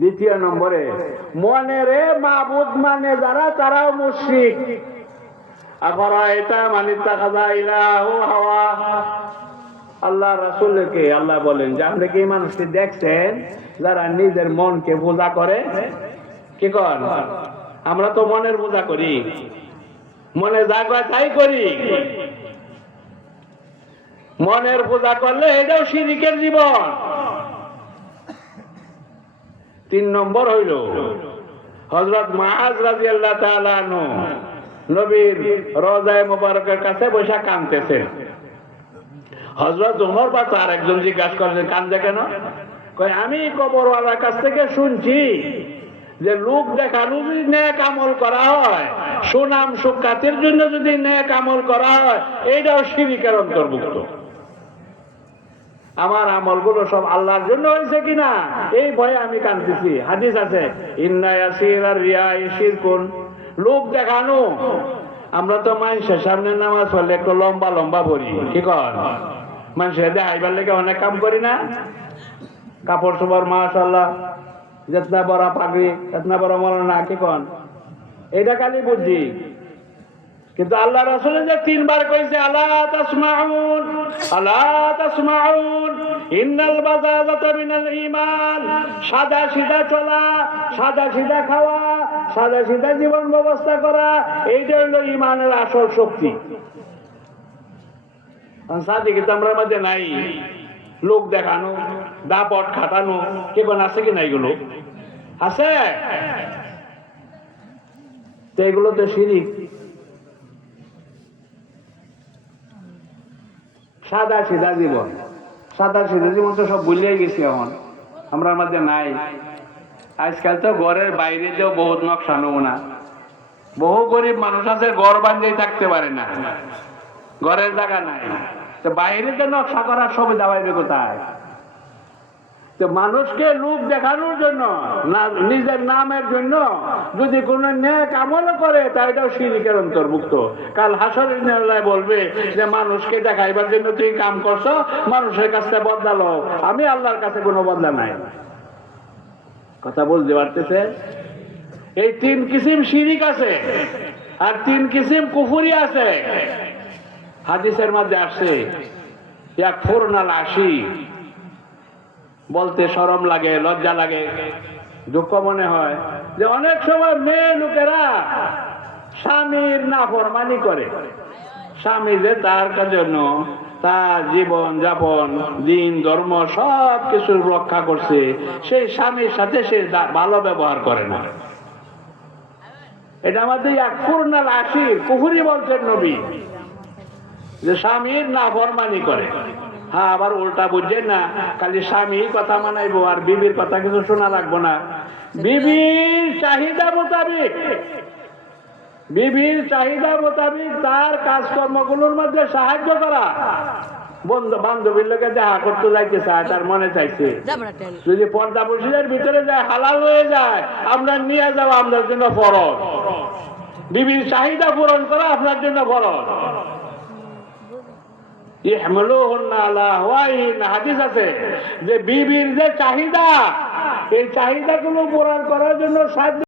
দ্বিতীয় নম্বরে, মনেরে মাবুদ মানে যারা তারাও মুশরিক। আফারাআইতা মান ইত্তাখাযা ইলাহু হাওয়া। আল্লাহ রাসূলকে আল্লাহ বলেন যে আপনি কি মানুষকে দেখছেন যারা নিজের মনকে পূজা করে? কি কর? আমরা তো মনের পূজা করি, মনে যা কয় তাই করি। মনের পূজা করলে এটাও শিরকের জীবন। 3 নম্বর হইল হযরত মুআজ রাদিয়াল্লাহু তাআলা আনহু নবীর রওজায়ে মুবারকের কাছে বসে কাঁদতেছেন। হযরত ওমর বা তার একজন জিজ্ঞাসা করলেন, কান্দে কেন? কয় আমি কবরওয়ালার কাছ থেকে শুনছি যে লোক দেখানো যদি নেক আমল করা হয়, সুনাম সুখ্যাতির জন্য যদি নেক আমল করা হয়, এইটাও শিরকের অন্তর্ভুক্ত। আমার আমলগুলো সব আল্লাহর জন্য হয়েছে কিনা এই ভয়ে আমি কাঁদতেছি। হাদিস আছে, ইন্না ইয়াসিরার রিয়াই শিরকুন। লোক দেখানো, আমরা তো মানুষের সামনে নামাজ পড়লে একটু লম্বা লম্বা পড়ি, কি কর? মানুষের দেখাইবার লেগে অনেক কাম করি না? কাপড় চোপড় মাশাআল্লাহ, যেতনা বড় পাগড়ি এতনা বড় মৌলানা, কি কন? এটা খালি বুদ্ধি। কিন্তু আল্লাহ রাসূল যে 3 বার কইছে আলা তাসমাউন, আলা তাসমাউন ইন্নাল বাযাযাতা মিনাল ঈমান। সাদা সিধা চলা, সাদা সিধা খাওয়া, সাদা সিধা জীবন ব্যবস্থা করা, এইটা হলো ঈমানের আসল শক্তি। সাদিকে তো আমরা মধ্যে নাই। লোক দেখানো, দাপট খাটানো, কে কোন আছে কি না? এগুলো আছে তো, এগুলো তো শিরক। সাদা সিধা জীবন, সাদা সিধা জীবন তো সব ভুলিয়ে গেছি এখন, আমরা মধ্যে নাই। আজকাল তো ঘরের বাইরে দিয়েও বহুত নকশা নমুনা। বহু গরিব মানুষ আছে ঘর বান্ধেই থাকতে পারে না, ঘরের জায়গা নাই, তো বাইরে তো নকশা করার সুবিধা পাইবে কোথায়? তো মানুষকে লোক দেখানোর জন্য, নিজের নামের জন্য যদি কোনো নেক আমল করে, তাই এটাও শিরকের অন্তর্ভুক্ত। কাল হাসরের দিনে বলবে যে মানুষকে দেখাইবার জন্য তুই কাম করছো, মানুষের কাছে বদলা লো, আমি আল্লাহর কাছে কোনো বদলা নাই। কথা বলতে পারতেছে? এই 3 কিসিম শিরক আছে, আর 3 কিসিম কুফরি আছে। হাদিসের মধ্যে আসছে, ইয়াকফুরনাল আশি, বলতে শরম লাগে, লজ্জা লাগে, দুঃখ মনে হয় যে অনেক সময় মেয়ে লোকেরা স্বামীর নাফরমানি করে। স্বামী যে তার জন্য তার জীবন যাপন, দিন ধর্ম সব কিছু রক্ষা করছে, সেই স্বামীর সাথে সে ভালো ব্যবহার করে না। এটা আমাদের ইয়াকফুরনাল আশি, কুফরি বলছেন নবী, যে স্বামীর নাফরমানি করে। হ্যাঁ, আবার উল্টা বুঝছেন না, খালি স্বামী কথা মানাইবো আর বিবির কথা কিছু শোনা লাগবো না। বিবির চাহিদা মোতাবিক, বিবির চাহিদা মোতাবিক তার কাজকর্মগুলোর মধ্যে সাহায্য করা। বন্ধু বান্ধবীর লোকে দেখা করতে যাইতে চায়, তার মনে চাইছে, যদি পর্দা পর্দার ভিতরে যায়, হালাল হয়ে যায়, আমরা নিয়ে যাওয়া আপনার জন্য ফরজ। বিবির চাহিদা পূরণ করা আপনার জন্য ফরজ। হাদিস আছে যে বিবির যে চাহিদা, এই চাহিদাগুলো পূরণ করার জন্য সাহায্য